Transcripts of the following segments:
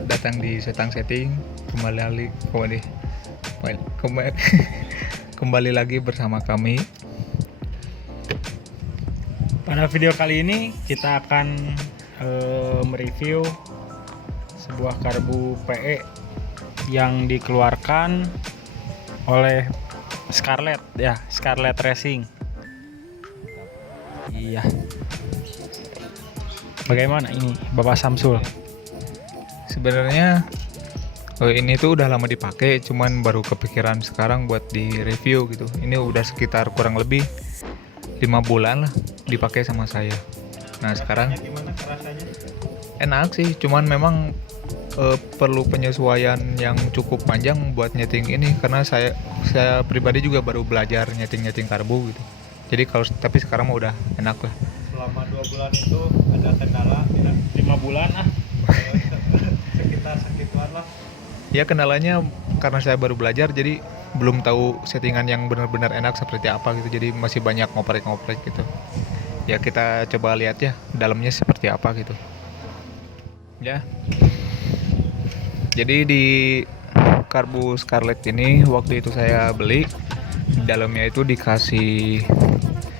Selamat datang di Setang Setting. Kembali kembali lagi bersama kami. Pada video kali ini kita akan mereview sebuah karbu PE yang dikeluarkan oleh Scarlett Racing. Iya. Bagaimana ini Bapak Samsul? Sebenarnya ini tuh udah lama dipakai, cuman baru kepikiran sekarang buat di review gitu. Ini udah sekitar kurang lebih 5 bulan lah dipakai sama saya. Nah sekarang Gimana rasanya? enak sih, cuman memang perlu penyesuaian yang cukup panjang buat nyeting ini, karena saya pribadi juga baru belajar nyeting karbu gitu. Jadi tapi sekarang mah udah enak lah. Selama 2 bulan itu ada kendala, 5 bulan sekitar segituan lah. Ya kendalanya karena saya baru belajar, jadi belum tahu settingan yang benar-benar enak seperti apa gitu. Jadi masih banyak ngoprek-ngoprek gitu. Ya kita coba lihat ya dalamnya seperti apa gitu. Ya. Jadi di karbu Scarlett ini waktu itu saya beli, di dalamnya itu dikasih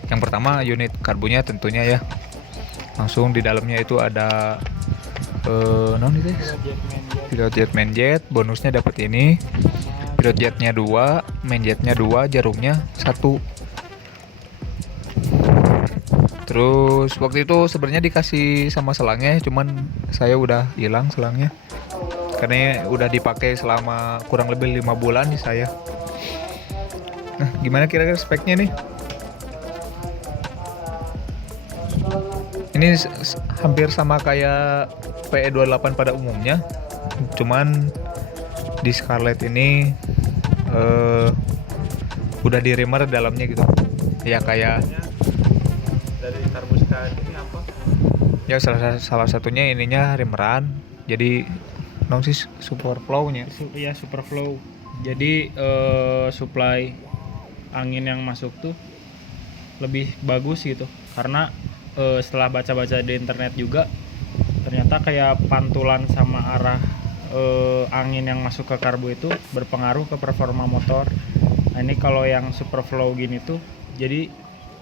yang pertama unit karbunya tentunya ya. Langsung di dalamnya itu ada pilot jet main jet, bonusnya dapat ini. Pilot jetnya 2, main jetnya 2, jarumnya 1. Terus waktu itu sebenarnya dikasih sama selangnya, cuman saya udah hilang selangnya. Karena udah dipakai selama kurang lebih 5 bulan nih saya. Nah, gimana kira-kira speknya nih? Ini hampir sama kayak PE28 pada umumnya. Cuman di Scarlett ini udah di remer dalamnya gitu. Ya kayak Dari karbu Scarlett ini apa? ya salah satunya ininya remeran. Jadi non sih super flow-nya. Iya, super flow. Jadi supply angin yang masuk tuh lebih bagus gitu. Karena setelah baca-baca di internet juga ternyata kayak pantulan sama arah angin yang masuk ke karbu itu berpengaruh ke performa motor. Nah ini kalau yang super flow gini tuh jadi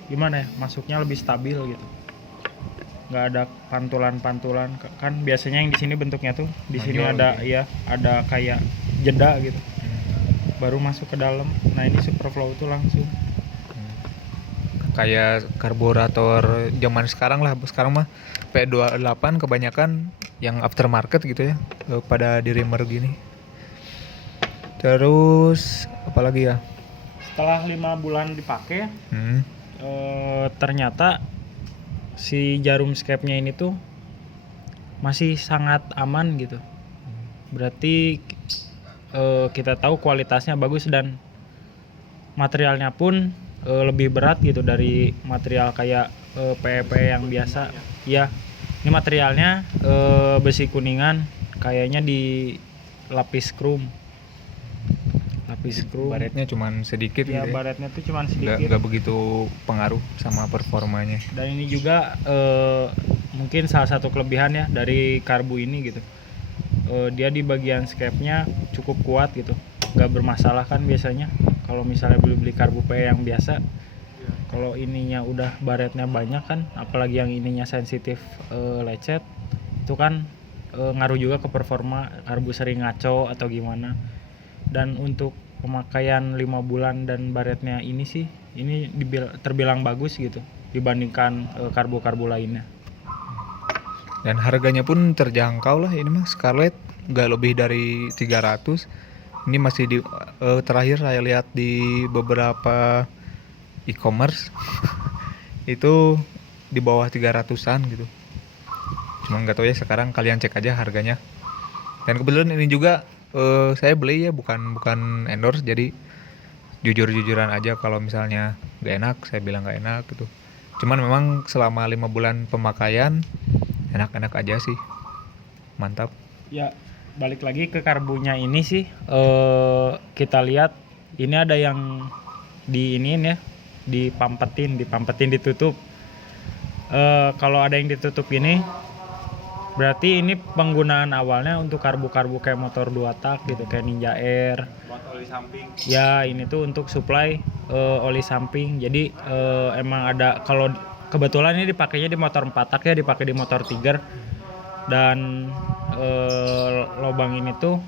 gimana ya, masuknya lebih stabil gitu, nggak ada pantulan kan biasanya yang di sini bentuknya tuh di sini ada gitu. ya ada kayak jeda gitu baru masuk ke dalam. Nah ini super flow tuh langsung Kayak karburator zaman sekarang lah. Sekarang mah P28 kebanyakan yang aftermarket gitu ya, pada di remer gini. Terus apalagi ya? setelah 5 bulan dipakai Hmm. ternyata si jarum skepnya ini tuh masih sangat aman gitu. Berarti kita tahu kualitasnya bagus dan materialnya pun lebih berat gitu dari material kayak PEP yang biasa. Ya, ini materialnya besi kuningan, kayaknya di lapis chrome. Baretnya cuman sedikit Ya, gitu ya. baretnya tuh cuman sedikit. Nggak begitu pengaruh sama performanya. Dan ini juga mungkin salah satu kelebihan ya dari karbu ini gitu. Dia di bagian skepnya cukup kuat gitu, nggak bermasalah kan biasanya kalau misalnya beli karbu PE yang biasa. Kalau ininya udah baretnya banyak kan, apalagi yang ininya sensitif lecet, itu kan ngaruh juga ke performa karbu, sering ngaco atau gimana. Dan untuk pemakaian 5 bulan dan baretnya ini sih, ini terbilang bagus gitu dibandingkan karbu-karbu lainnya. Dan harganya pun terjangkau lah. Ini mah Scarlett nggak lebih dari 300. Ini masih di terakhir saya lihat di beberapa e-commerce itu di bawah 300-an gitu. Cuman nggak tahu ya, sekarang kalian cek aja harganya. Dan kebetulan ini juga saya beli ya, bukan endorse, jadi jujur-jujuran aja. Kalau misalnya nggak enak, saya bilang nggak enak gitu. Cuman memang selama 5 bulan pemakaian enak-enak aja sih, mantap. Ya, balik lagi ke karbunya ini sih, kita lihat ini ada yang diinin ya, dipampetin ditutup. Kalau ada yang ditutup ini Berarti ini penggunaan awalnya untuk karbu-karbu kayak motor 2 tak gitu, kayak Ninja Air. Buat oli samping. Ya, ini tuh untuk supply oli samping. Jadi emang ada, kalau kebetulan ini dipakainya di motor 4 tak ya, dipakai di motor Tiger. Dan lubang ini tuh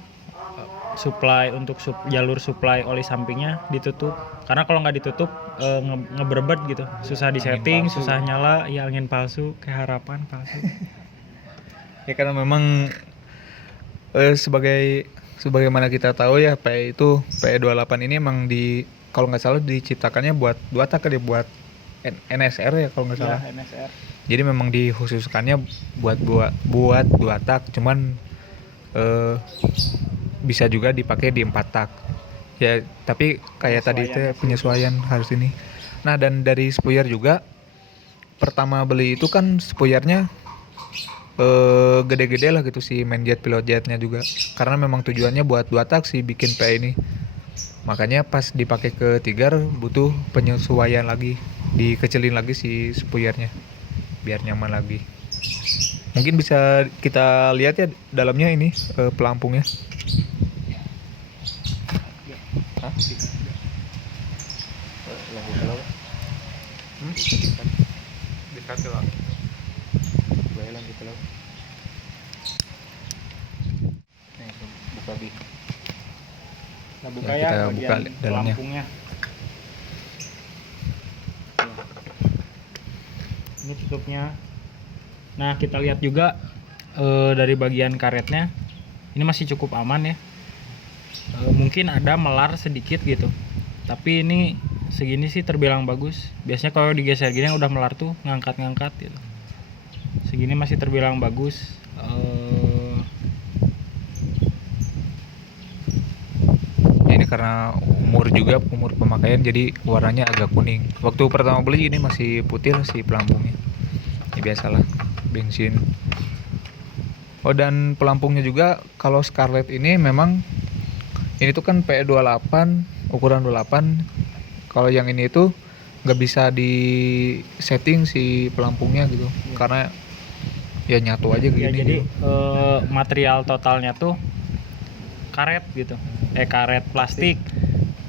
supply untuk jalur supply oli sampingnya ditutup. Karena kalau nggak ditutup ngeberbet gitu, susah disetting, susah nyala, ya angin palsu, kayak harapan palsu. Ya karena memang sebagaimana kita tahu ya, PE28 ini emang kalau nggak salah diciptakannya buat 2 tak, buat NSR ya kalau nggak salah. Ya, NSR. Jadi memang dikhususkannya buat 2 tak, cuman bisa juga dipakai di 4 tak. Ya, tapi kayak tadi itu penyesuaian harus ini. Nah, dan dari spoiler juga, pertama beli itu kan spoilernya gede-gede lah gitu, si main jet pilot jetnya juga, karena memang tujuannya buat 2 tak sih bikin PE ini. Makanya pas dipakai ke Tiger butuh penyesuaian lagi, dikecilin lagi si spoilernya biar nyaman lagi. Mungkin bisa kita lihat ya dalamnya ini pelampungnya. Hah? Dikat lah. Bayalan gitu loh. Nih, buka di. Nah, buka Ya, ya, kita bagian buka dalamnya. pelampungnya. Ini tutupnya. Nah, kita lihat juga dari bagian karetnya, ini masih cukup aman ya. Mungkin ada melar sedikit gitu, tapi ini segini sih terbilang bagus. Biasanya kalau digeser gini udah melar tuh ngangkat-ngangkat gitu. Segini masih terbilang bagus. Ini karena umur pemakaian jadi warnanya agak kuning. Waktu pertama beli ini masih putih lah si pelampungnya. Ya biasalah, bensin. Oh, dan pelampungnya juga kalau Scarlett ini memang ini tuh kan PE28, ukuran 28. Kalau yang ini tuh nggak bisa di setting si pelampungnya gitu, karena ya nyatu aja gini. Ya, jadi gitu. material totalnya tuh karet gitu, karet plastik.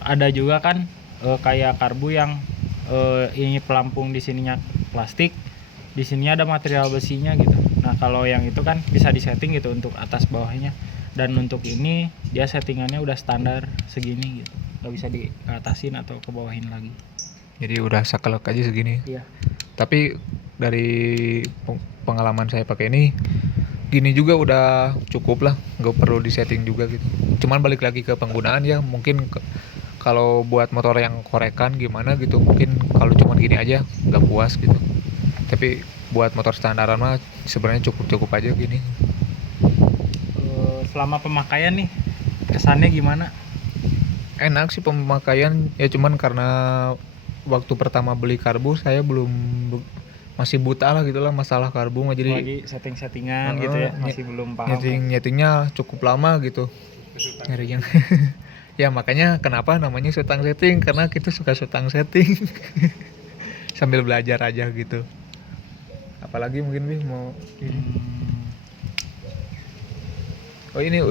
Ada juga kan kayak karbu yang ini pelampung di sininya plastik, di sininya ada material besinya gitu. Nah, kalau yang itu kan bisa disetting gitu untuk atas bawahnya, dan untuk ini dia settingannya udah standar segini gitu, nggak bisa diatasin atau ke bawahin lagi. Jadi udah saklek aja segini. Iya. Tapi dari pengalaman saya pakai ini, gini juga udah cukup lah, nggak perlu disetting juga gitu. Cuman balik lagi ke penggunaan ya, mungkin kalau buat motor yang korekan gimana gitu, mungkin kalau cuman gini aja nggak puas gitu. Tapi buat motor standaran mah sebenarnya cukup aja gini. Selama pemakaian nih kesannya gimana? Enak sih pemakaian ya, cuman karena waktu pertama beli karbu saya masih buta lah gitulah masalah karbu mah, jadi Lagi setting-settingan gitu ya, masih belum paham. nyetingnya cukup lama gitu nyarinya. Ya makanya kenapa namanya sutang setting, karena kita suka sutang setting. Sambil belajar aja gitu. Apalagi mungkin mau oh ini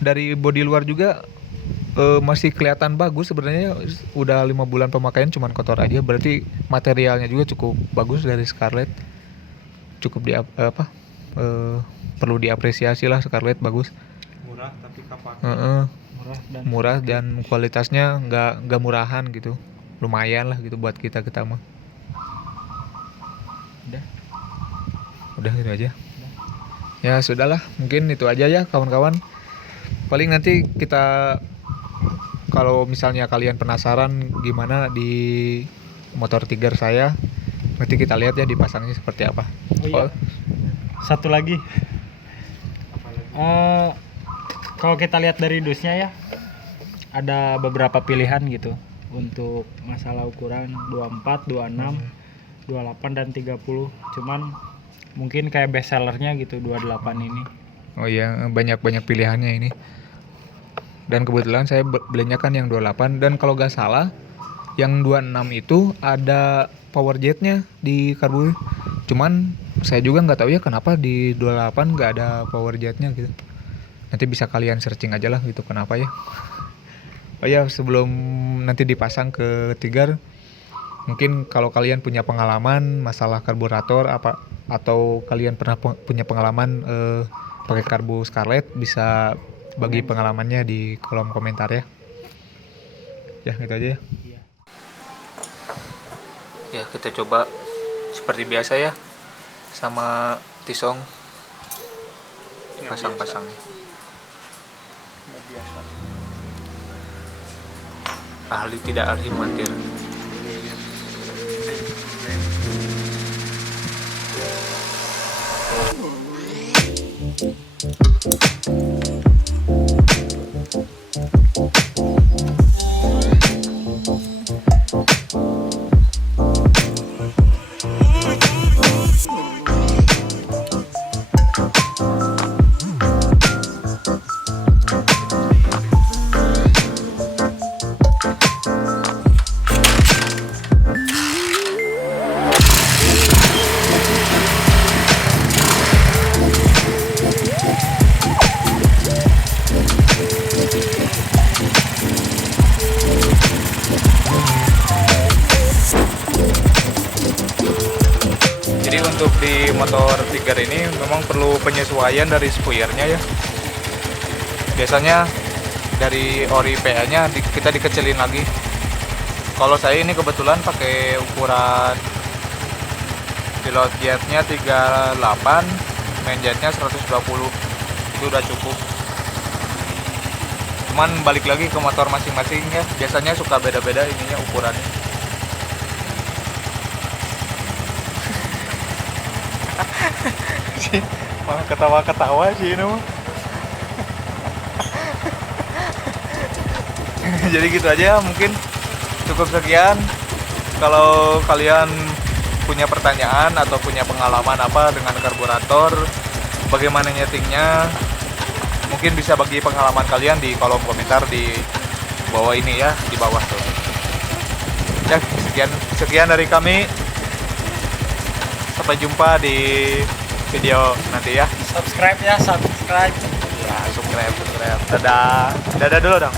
dari bodi luar juga masih kelihatan bagus sebenarnya. Udah 5 bulan pemakaian cuman kotor aja, berarti materialnya juga cukup bagus dari Scarlett. Cukup perlu diapresiasi lah, Scarlett bagus. Murah tapi kapak. Murah dan kualitasnya nggak murahan gitu, lumayan lah gitu buat kita mah. Udah gitu aja. Ya sudahlah, mungkin itu aja ya kawan-kawan. Paling nanti kita, kalau misalnya kalian penasaran gimana di motor Tiger saya, nanti kita lihat ya dipasangnya seperti apa. Oh iya. Satu lagi. Kalau kita lihat dari dusnya ya, ada beberapa pilihan gitu untuk masalah ukuran 24, 26, 28 dan 30. Cuman mungkin kayak best sellernya gitu 28 ini. Oh iya, banyak pilihannya ini. Dan kebetulan saya belinya kan yang 28, dan kalau gak salah yang 26 itu ada power jetnya di karbu. Cuman saya juga nggak tahu ya kenapa di 28 nggak ada power jetnya gitu. Nanti bisa kalian searching aja lah gitu kenapa ya. Oh ya, sebelum nanti dipasang ke Tigar, mungkin kalau kalian punya pengalaman masalah karburator apa, atau kalian pernah punya pengalaman pakai karbu Scarlett, bisa bagi pengalamannya di kolom komentar ya. Ya gitu aja ya. Iya. Ya kita coba seperti biasa ya, sama Tisong pasang-pasang. Ahli tidak ahli matir. Jadi untuk di motor Tigar ini memang perlu penyesuaian dari spoilernya ya. Biasanya dari ori PA-nya kita dikecilin lagi. Kalau saya ini kebetulan pakai ukuran pilot jetnya 38, main jetnya 120. Itu udah cukup. Cuman balik lagi ke motor masing-masing ya. Biasanya suka beda-beda ininya ukurannya. Malah ketawa-ketawa sih ini mah. Jadi gitu aja, mungkin cukup sekian. Kalau kalian punya pertanyaan atau punya pengalaman apa dengan karburator, bagaimana nyetingnya, mungkin bisa bagi pengalaman kalian di kolom komentar di bawah ini ya, di bawah tuh. Ya, sekian dari kami. Sampai jumpa di video nanti ya. Subscribe ya, subscribe. Ya, subscribe. Dadah dulu dong.